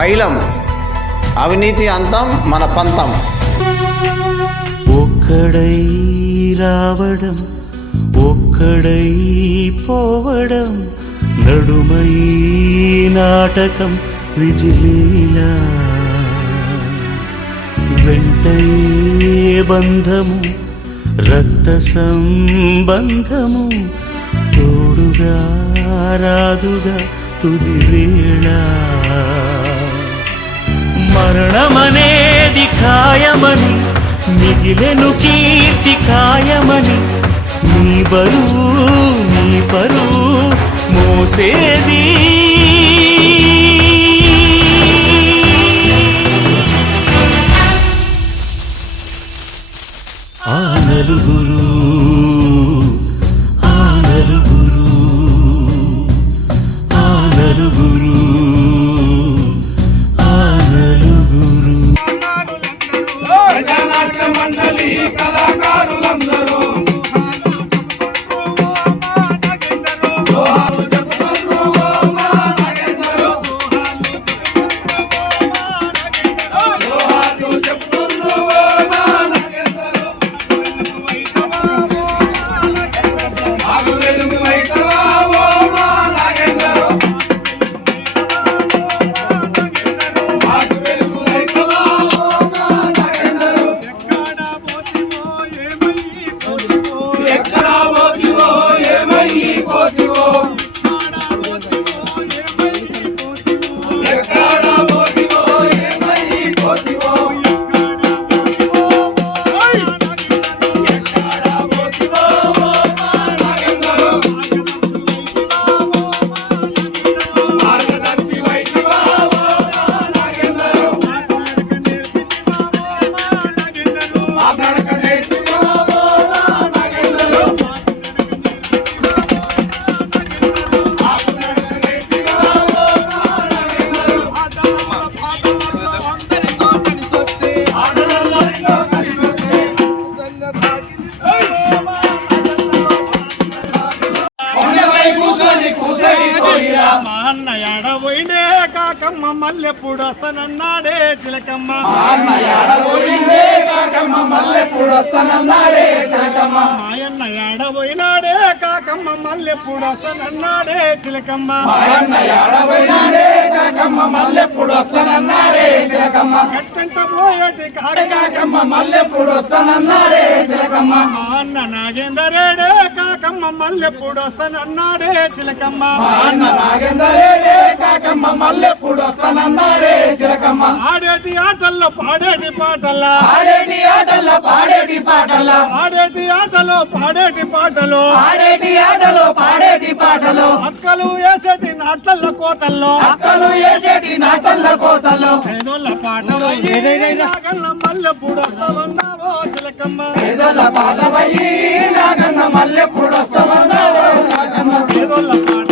పైలం, అవినీతి అంతం మన పంతం. ఒక్కడై రావడం, ఒక్కడై పోవడం, నడుమై నాటకం విజిలీలా. వెంటయే బంధము, రక్త సంబంధము, తోడుగా రాదుగా తుది వేళ. మరణమనేది ఖాయమని, మిగిలెను కీర్తి ఖాయమని, నీ బరువు నీ పరువు మోసేది ఆ నలుగురు, ఆ నలుగురు, ఆ నలుగురు, ఆ నలుగురు. ప్రజానాట్య మండలి కళాకారులందరూ ఎడబోయిండే కాకమ్మ మల్లెప్పుడు వస్తానన్నాడే చిలకమ్మ. మాయన్న ఎడబోయినాడే కాకమ్మ మల్లెప్పుడు వస్తానన్నాడే చిలకమ్మ. గట్టంట పోయేటి కాకమ్మ మల్లెప్పుడు వస్తానన్నాడే చిలకమ్మ. మా అన్న నాగేందరేడే కాకమ్మ మల్లెప్పుడు వస్తానన్నాడే చిలకమ్మ. కాకమ్మ మల్లెప్పుడు వస్తానన్నాడే చిలకమ్మ. ఆడేటి ఆటల్లో పాడేటి పాటల్లా, ఆడేటి ఆటల్లో పాడేటి పాటల, ఆడేటి ఆటలో పాడేటి పాటలు, ఆడేటి ఆటలో పాడేటి పాటలు, అక్కలు వేసేటి నాటల్ల కోతల్లో, అక్కలు వేసేటి నాటల్ల కోతల్లో, పేదోళ్ళ పాట నాగన్న మల్లెప్పుడు వస్తావన్నావో చిలకమ్మ. పేదోళ్ళ పాటవయ్యి నాగన్న మల్లెప్పుడు వస్తావన్నావో కాకమ్మ. పేదోళ్ళ పాట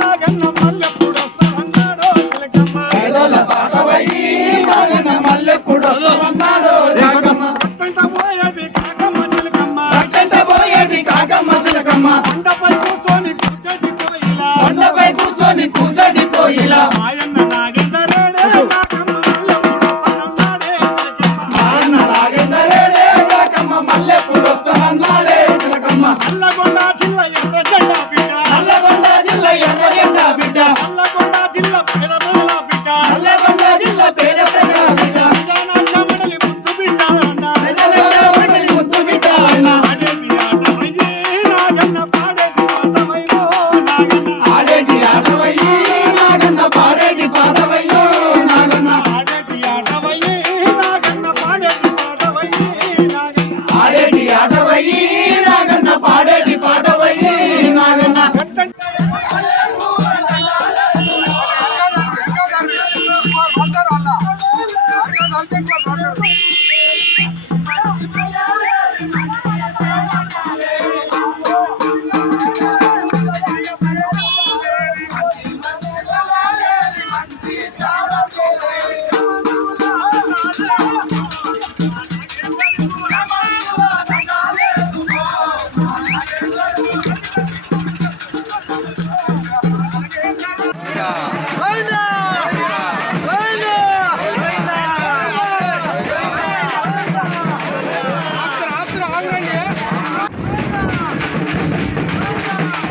నాగన్న మల్లెప్పుడు వస్తావన్నాడో చిలకమ్మ. పేదోళ్ళ పాటవయ్యి నాగన్న మల్లెప్పుడు వస్తావన్నాడో కాకమ్మ. అట్టంట పోయేది కాకమ్మ చిలకమ్మ, అట్టంట పోయేటి కాకమ్మ చిలకమ్మ. కొండపై కూర్చొని కూర్చొని కోయిలా, కొండపై కూర్చొని కూర్చొని కోయిలా. ఆయన్న నాగేందరేడే కాకమ్మ మల్లెప్పుడు వస్తానన్నాడే చిలకమ్మ. అన్న నాగేందరేడే కాకమ్మ మల్లెప్పుడు వస్తానన్నాడే చిలకమ్మ. నల్లగొండ జిల్లా ఎర్ర జెండా బిడ్డ, నల్లగొండ జిల్లా ఎర్ర జెండా బిడ్డ, నల్లగొండ జిల్లా పేద ప్రజల బిడ్డ, నల్లగొండ జిల్లా పేద ప్రజల బిడ్డ, ప్రజానాట్య మండలి ముద్దు బిడ్డ అన్న. ప్రజానాట్య మండలి ముద్దు బిడ్డ అన్న. ఆడేటి ఆటవయ్యే నాగన్న పాడేటి పాటవయ్యో నాగన్న. ఆడేటి ఆటవయ్యి నాగన్న పాడేటి పాటవయ్యో నాగన్న. ఆడేటి ఆటవయ్యే నాగన్న పాడేటి పాటవయ్యే నాగన్న. ఆడేటి ఆటవయ్యి నాగన్న పాడేటి పాటవయ్యి నాగన్న. గట్టంటే